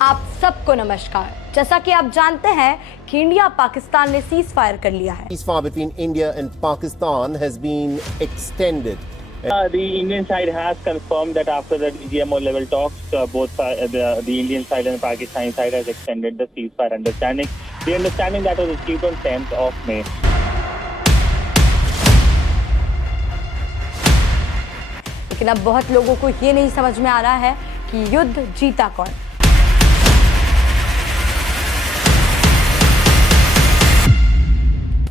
आप सबको नमस्कार। जैसा कि आप जानते हैं कि इंडिया पाकिस्तान ने सीज फायर कर लिया है। Ceasefire between India and Pakistan has been extended. The Indian side has confirmed that after the DGMO level talks, the Indian side and the Pakistani side has extended the ceasefire understanding. The understanding that was achieved on 10th of May. लेकिन अब बहुत लोगों को ये नहीं समझ में आ रहा है कि युद्ध जीता कौन।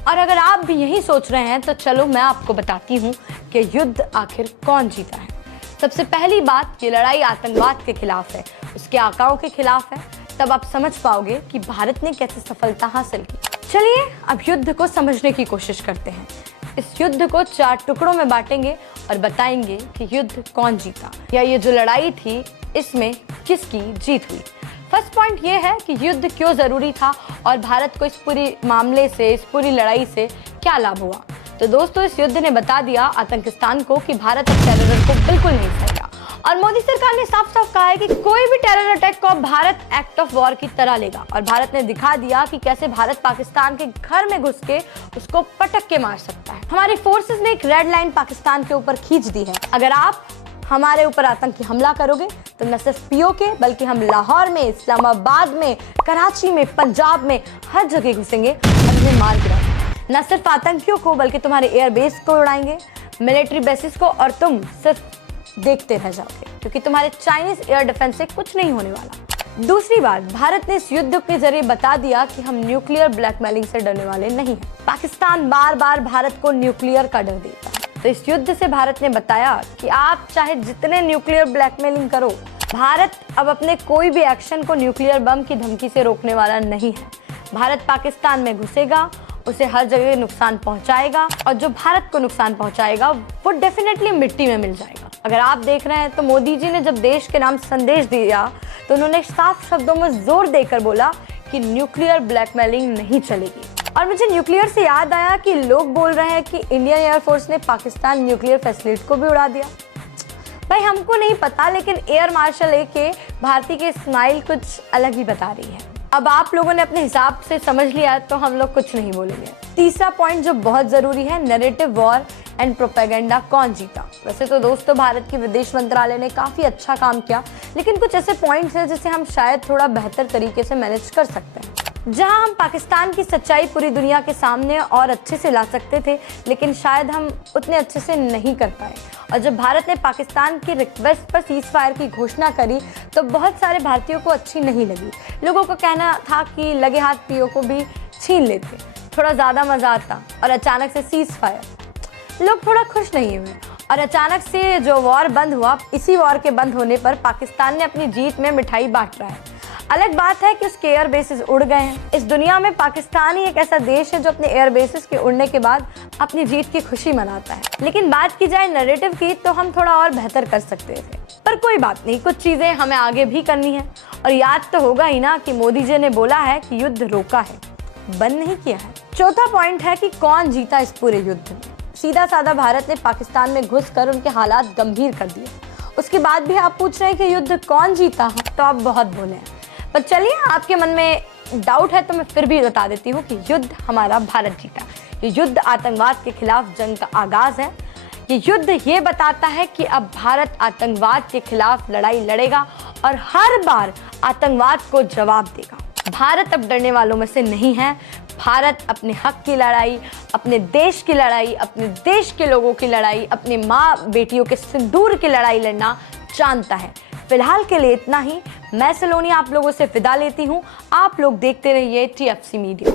और अगर आप भी यही सोच रहे हैं तो चलो मैं आपको बताती हूँ कि युद्ध आखिर कौन जीता है। सबसे पहली बात, ये लड़ाई आतंकवाद के खिलाफ है, उसके आकाओं के खिलाफ है। तब आप समझ पाओगे कि भारत ने कैसे सफलता हासिल की। चलिए अब युद्ध को समझने की कोशिश करते हैं। इस युद्ध को 4 टुकड़ों में बांटेंगे और बताएंगे कि युद्ध कौन जीता, या ये जो लड़ाई थी इसमें किसकी जीत हुई। फर्स्ट पॉइंट ये है कि युद्ध क्यों जरूरी था और भारत को इस पूरी मामले से, इस पूरी लड़ाई से क्या लाभ हुआ। तो दोस्तों, इस युद्ध ने बता दिया आतंकिस्तान को कि भारत अब टेरर को बिल्कुल नहीं सहेगा। और मोदी सरकार ने साफ साफ कहा है कि कोई भी टेरर अटैक को भारत एक्ट ऑफ वॉर की तरह लेगा। और भारत ने दिखा दिया कि कैसे भारत पाकिस्तान के घर में घुस के उसको पटक के मार सकता है। हमारी फोर्सेस ने एक रेड लाइन पाकिस्तान के ऊपर खींच दी है। अगर आप हमारे ऊपर आतंकी हमला करोगे तो न सिर्फ पीओके बल्कि हम लाहौर में, इस्लामाबाद में, कराची में, पंजाब में हर जगह घुसेंगे और तुम्हें मार गिराएंगे। न सिर्फ आतंकियों को बल्कि तुम्हारे एयरबेस को उड़ाएंगे, मिलिट्री बेसिस को, और तुम सिर्फ देखते रह जाओगे क्योंकि तुम्हारे चाइनीज एयर डिफेंस से कुछ नहीं होने वाला। दूसरी बात, भारत ने इस युद्ध के जरिए बता दिया कि हम न्यूक्लियर ब्लैकमेलिंग से डरने वाले नहीं हैं। पाकिस्तान बार बार भारत को न्यूक्लियर का डर देता है, तो इस युद्ध से भारत ने बताया कि आप चाहे जितने न्यूक्लियर ब्लैकमेलिंग करो, भारत अब अपने कोई भी एक्शन को न्यूक्लियर बम की धमकी से रोकने वाला नहीं है। भारत पाकिस्तान में घुसेगा, उसे हर जगह नुकसान पहुंचाएगा, और जो भारत को नुकसान पहुंचाएगा वो डेफिनेटली मिट्टी में मिल जाएगा। अगर आप देख रहे हैं तो मोदी जी ने जब देश के नाम संदेश दिया तो उन्होंने साफ शब्दों में जोर देकर बोला कि न्यूक्लियर ब्लैकमेलिंग नहीं चलेगी। और मुझे न्यूक्लियर से याद आया कि लोग बोल रहे हैं कि इंडियन एयरफोर्स ने पाकिस्तान न्यूक्लियर फैसिलिटी को भी उड़ा दिया। भाई हमको नहीं पता, लेकिन एयर मार्शल के भारती की स्माइल कुछ अलग ही बता रही है। अब आप लोगों ने अपने हिसाब से समझ लिया तो हम लोग कुछ नहीं बोलेंगे। तीसरा पॉइंट जो बहुत जरूरी है, नैरेटिव वॉर एंड प्रोपेगेंडा कौन जीता। वैसे तो दोस्तों भारत के विदेश मंत्रालय ने काफी अच्छा काम किया, लेकिन कुछ ऐसे पॉइंट्स हैं जिसे हम शायद थोड़ा बेहतर तरीके से मैनेज कर सकते हैं। जहां हम पाकिस्तान की सच्चाई पूरी दुनिया के सामने और अच्छे से ला सकते थे, लेकिन शायद हम उतने अच्छे से नहीं कर पाए। और जब भारत ने पाकिस्तान की रिक्वेस्ट पर सीज फायर की घोषणा करी तो बहुत सारे भारतीयों को अच्छी नहीं लगी। लोगों को कहना था कि लगे हाथ पीओ को भी छीन लेते, थोड़ा ज़्यादा मज़ा आता। और अचानक से सीज फायर, लोग थोड़ा खुश नहीं हुए। और अचानक से जो वॉर बंद हुआ, इसी वॉर के बंद होने पर पाकिस्तान ने अपनी जीत में मिठाई बांट रहा है। अलग बात है कि उसके एयर बेसिस उड़ गए हैं। इस दुनिया में पाकिस्तान ही एक ऐसा देश है जो अपने एयर बेसिस के उड़ने के बाद अपनी जीत की खुशी मनाता है। लेकिन बात की जाए नैरेटिव की तो हम थोड़ा और बेहतर कर सकते थे, पर कोई बात नहीं, कुछ चीजें हमें आगे भी करनी है। और याद तो होगा ही ना कि मोदी जी ने बोला है कि युद्ध रोका है, बंद नहीं किया है। चौथा पॉइंट है कि कौन जीता इस पूरे युद्ध में। सीधा साधा भारत ने पाकिस्तान में घुसकर उनके हालात गंभीर कर दिए। उसके बाद भी आप पूछ रहे हैं कि युद्ध कौन जीता, तो आप बहुत बोले हैं। पर चलिए, आपके मन में डाउट है तो मैं फिर भी बता देती हूँ कि युद्ध हमारा भारत जीता। ये युद्ध आतंकवाद के खिलाफ जंग का आगाज है। ये युद्ध ये बताता है कि अब भारत आतंकवाद के खिलाफ लड़ाई लड़ेगा और हर बार आतंकवाद को जवाब देगा। भारत अब डरने वालों में से नहीं है। भारत अपने हक की लड़ाई, अपने देश की लड़ाई, अपने देश के लोगों की लड़ाई, अपने माँ बेटियों के सिंदूर की लड़ाई लड़ना जानता है। फिलहाल के लिए इतना ही। मैं सलोनी आप लोगों से विदा लेती हूँ। आप लोग देखते रहिए TFC मीडिया।